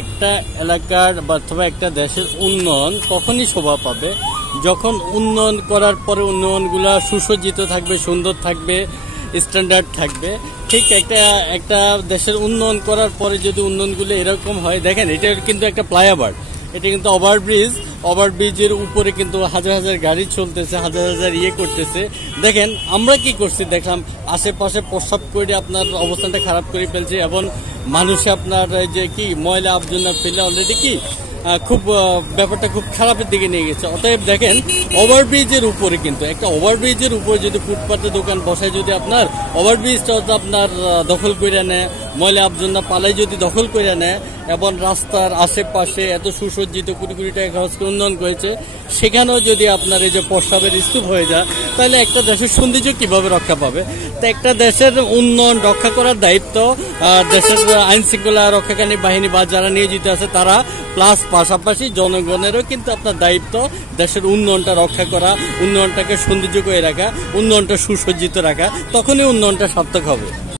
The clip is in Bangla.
একটা এলাকার অথবা একটা দেশের উন্নয়ন তখনই শোভা পাবে যখন উন্নয়ন করার পরে উন্নয়নগুলো সুসজ্জিত থাকবে, সুন্দর থাকবে, স্ট্যান্ডার্ড থাকবে। ঠিক একটা দেশের উন্নয়ন করার পরে যদি উন্নয়নগুলো এরকম হয়, দেখেন এটা কিন্তু একটা ফ্লাইওভার, এটা কিন্তু ওভারব্রিজের উপরে কিন্তু হাজার হাজার গাড়ি চলতেছে, হাজার হাজার করতেছে। দেখেন আমরা কি করছি দেখলাম, আশেপাশে প্রস্রাব করে আপনার অবস্থানটা খারাপ করে ফেলছে এবং মানুষে আপনার যে কি ময়লা আবর্জনা ফেলে অলরেডি কি খুব ব্যাপারটা খুব খারাপের দিকে নিয়ে গেছে। অতএব দেখেন ওভারব্রিজের উপরে কিন্তু একটা ওভারব্রিজের উপরে যদি ফুটপাতে দোকান বসায়, যদি আপনার ওভারব্রিজটা আপনার দখল করে নেয়, ময়লা আবর্জনা পালাই যদি দখল করে নেয় এবং রাস্তার আশেপাশে এত সুসজ্জিত কোটি কোটি টাকা খরচ করে উন্নয়ন করেছে, সেখানেও যদি আপনার এই যে প্রস্রাবের স্তূপ হয়ে যায়, তাহলে একটা দেশের সৌন্দর্য কিভাবে রক্ষা পাবে? তো একটা দেশের উন্নয়ন রক্ষা করার দায়িত্ব দেশের আইন শৃঙ্খলা রক্ষাকারী বাহিনী বা যারা নিয়োজিত আছে তারা, প্লাস পাশাপাশি জনগণেরও কিন্তু আপনার দায়িত্ব দেশের উন্নয়নটা রক্ষা করা, উন্নয়নটাকে সৌন্দর্য করে রাখা, উন্নয়নটা সুসজ্জিত রাখা। তখনই উন্নয়নটা সার্থক হবে।